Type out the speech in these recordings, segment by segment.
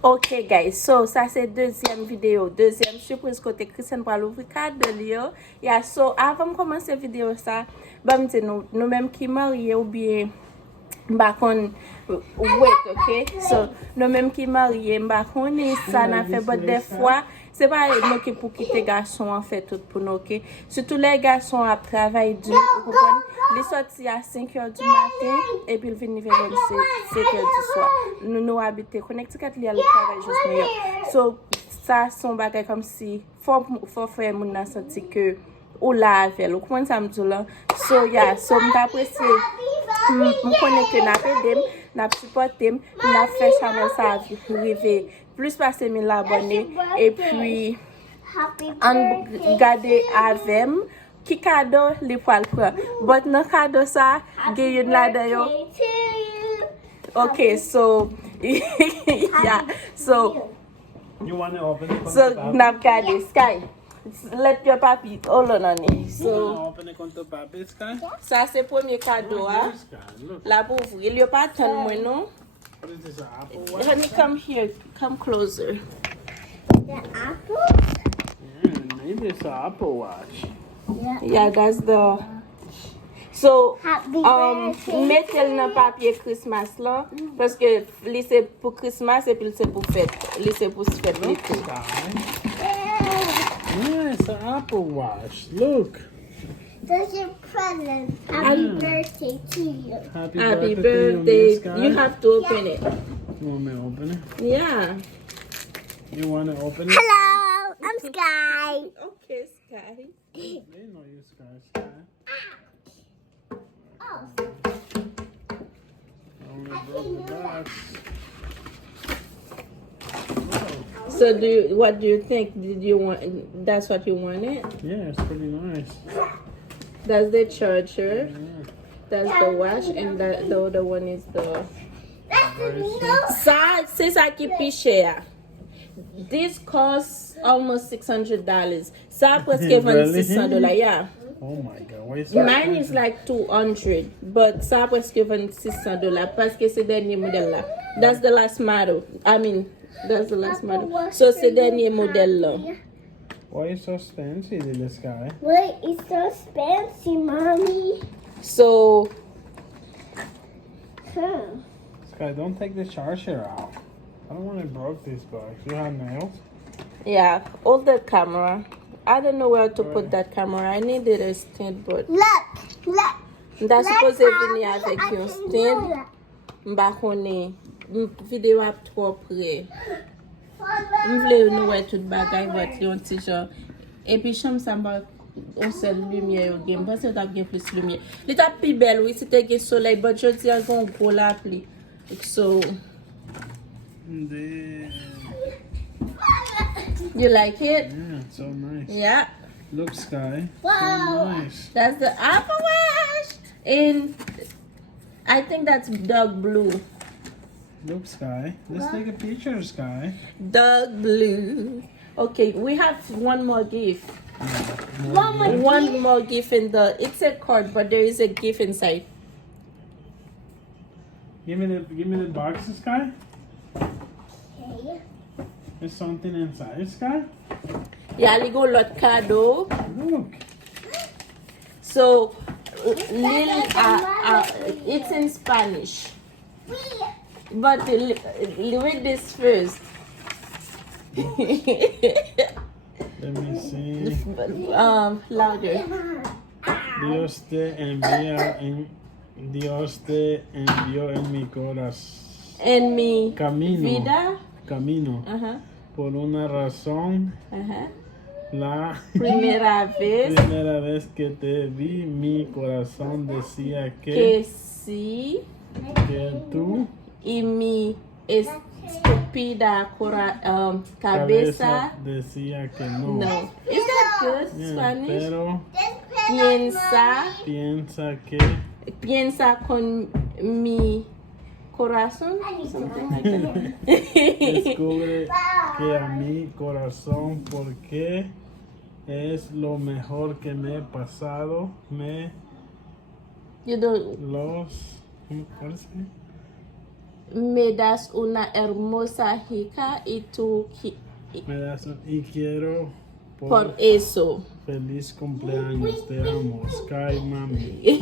Ok guys, so ça c'est deuxième vidéo, deuxième surprise côté Christian pour l'ouvrir cadeau liyo. Yeah, so avant de commencer vidéo ça, bah me dire nous même qui mariés ou bien bakon wait, ok? So nous même qui mariés bakon et ça n'a fait pas des fois c'est pas nous qui pour quitter garçon en fait tout pour nous, ok? Surtout les garçons à travail dur, vous comprenez? Les sorties à 5h du matin et puis ils viennent vers 7h du soir. Nous habitons Connecticut, il y a le travail juste New York. So ça son bagay comme si faut faire mon senti que ou la avec, vous comprenez ça me dit là? So yeah, so m'apprécier je connais que n'a pas d'aime, n'a supporté, n'a fait channel ça arriver plus passer 1000 abonnés et puis en garder avec qui cadeau les poils prend. But non cadeau ça, gagne là dedans. Okay, so yeah, so You want to open it? n'a garder Sky. Let your papi hold on it. You So want to open it con tu papi, Sky? ça c'est premier cadeau hein. Sky, look. La pour vous. Il y a pas tant moi non. What is this, an Apple Watch? Let me come here. Come closer. The apple? Yeah, maybe it's an Apple Watch. Yeah, that's the. So, Happy birthday. mettez dans papier Christmas là parce que c'est pour Christmas et puis c'est pour fête. C'est pour fête Look, l'été. Sky. Yeah, it's an Apple Watch. Look. That's your present. Happy birthday to you. Happy, Happy to you, birthday. Miss Sky. You have to open it. You want me to open it? Yeah. You want to open it? Hello, I'm Sky. Okay, Sky. They know you, Sky. Oh, Only broke the box. So what do you think? Did you want? That's what you wanted. Yeah, it's pretty nice. That's the charger. Yeah. That's the watch, and the other one is the. that's the no. Ça, c'est ça qui est cher. This costs almost $600. Ça presque Really? $26. Yeah. Oh my God, why is so Mine is expensive? like 200, but ça presque $26 parce que c'est dernier modèle là. That's the last model. I mean, that's the last model. So c'est dernier modèle là. Why is so expensive, this guy? Wait, it's so fancy, mommy. So Huh. Sky, don't take the charger out. I don't want to broke this box. You have nails? yeah, hold the camera. I don't know where to put that camera. I needed a stand, but Look. that's supposed to venir Mommy, avec I un can do stand. that. Mba konen, vidéo ap trop près. Follow. M'vle nou wè tout bagay bot li yon ti jan. E pi chanm sa mba on sel lumiè yo gen. Mba se tap gen plus lumiè. Li tap pi bel wè, si te gen soleil, but jodi an kon gro la pli. So, Yeah, you like it? it's so nice. Yeah. Look, Sky. Wow. So nice. That's the Apple Watch. And I think that's dark blue. Look, Sky. Let's take a picture, Sky. Dark blue. Okay, we have one more gift. One more One more gift in the. It's a card, but there is a gift inside. Give me the box, Sky. Okay. There's something inside, Sky. Yeah, li go lot cadeau. Look. So, it's in Spanish. But read this first. Let me see. Louder. Dios te envió en mi corazón. En mi Camino. vida. Camino. Ajá, Por una razón, ajá. la Primera vez primera vez que te vi, mi corazón decía que sí. que tú Y mi estúpida cabeza. decía que no. No. Is that good Yeah, Spanish? pero Piensa con mi corazón. Something like that. descubre que a mi corazón, porque es lo mejor que me he pasado, You don't. los, what is it? me das una hermosa hija y tú Me das y quiero por eso. feliz cumpleaños. Te amo. Sky Mami.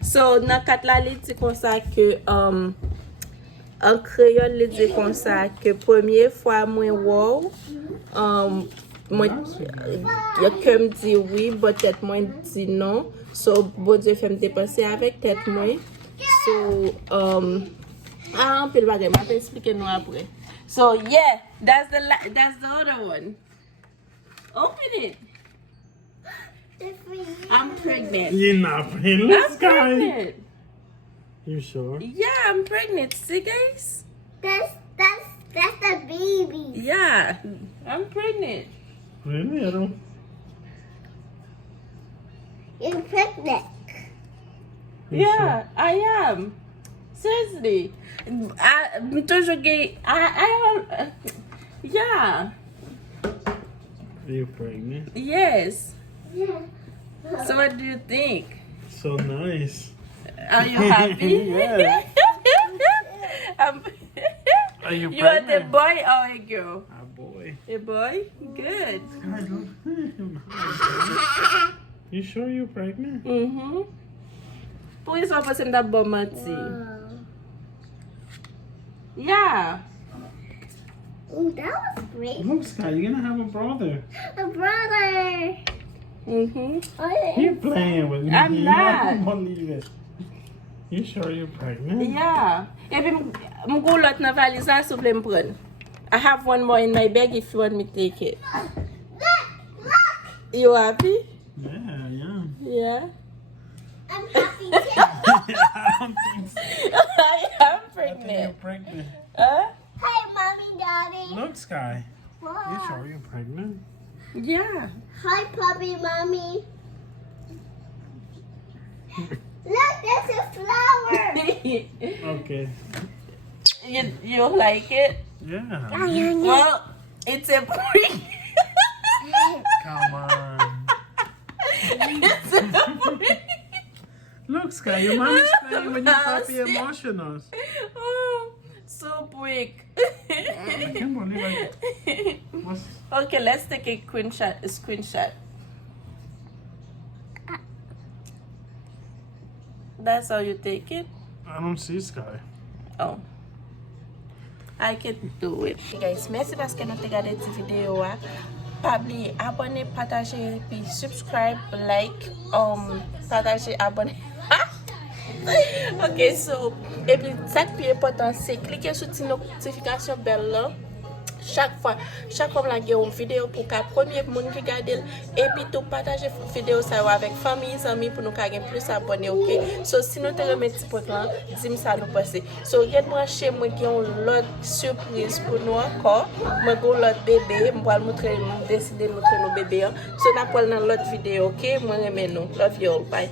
So, nan kat la li di kon sa ke, an kreol li di kon sa ke premier fwa mwen wow, mwen, yo kem di oui, but tet mwen di non. So, bon Dieu fèm depanse avèk tet mwen. So, an pil bagay, mwen ap explike nou apre. So, yeah, that's the other one. Open it. I'm pregnant. You're not pregnant, I'm Sky. pregnant. You sure? Yeah, I'm pregnant. See, guys? That's the baby. Yeah, I'm pregnant. Really? I don't. You're pregnant. You Yeah, I am. Seriously. I'm toujours gay. Yeah. Sure? Are you pregnant? Yes. Yeah. So what do you think? So nice. Are you happy? Yeah. Are you You are the pregnant? boy or a girl? Ah, boy. A boy? Good. Sky, look. You sure you're pregnant? Mm-hmm. Por isso você me dá bom mati. Yeah. Ooh, that was great. Look, Sky, you're gonna have a brother. A brother. Mm-hmm. Oh, You're playing with me. I'm not. I don't believe it. You sure you're pregnant? Yeah. E pi m go lot nan valiz la sou vle m pren. I have one more in my bag if you want me to take it. look. You happy? Yeah, yeah. Yeah. I'm happy too. I don't think so. I am I think you're pregnant. pregnant. Huh? Hey, mommy, daddy. Look, Sky. You Wow. sure you're pregnant? Yeah. Hi, puppy, mommy. Look, there's a flower. Okay. You like it? Yeah. Well, it's a prick. Come on. It's a prick. Look, Sky, your mom is playing with your puppy emotionals. Oh, so quick. I can't believe it. What's... Okay, let's take a screenshot. That's how you take it? I don't see Sky. Oh. I can do it. Okay guys, merci parce que nous avons regardé cette vidéo. Pas oublier abonner, partager, puis subscribe, like, partager, abonner. Ok, so, et puis ça qui est important, c'est cliquer sur la notification bell là. Chaque fois on a une vidéo pour que premier monde qui regarde et puis tout partager vidéo ça avec famille, amis pour nous gagner plus abonnés, OK? So si nous te remettre petit pot là, dis-moi ça nous passer. So regarde moi chez moi qui ont l'autre surprise pour nous encore. Moi go l'autre bébé, moi montrer décider montrer nos bébés. So n'a pas dans l'autre vidéo, OK? Moi remet nous. Love you all. Bye.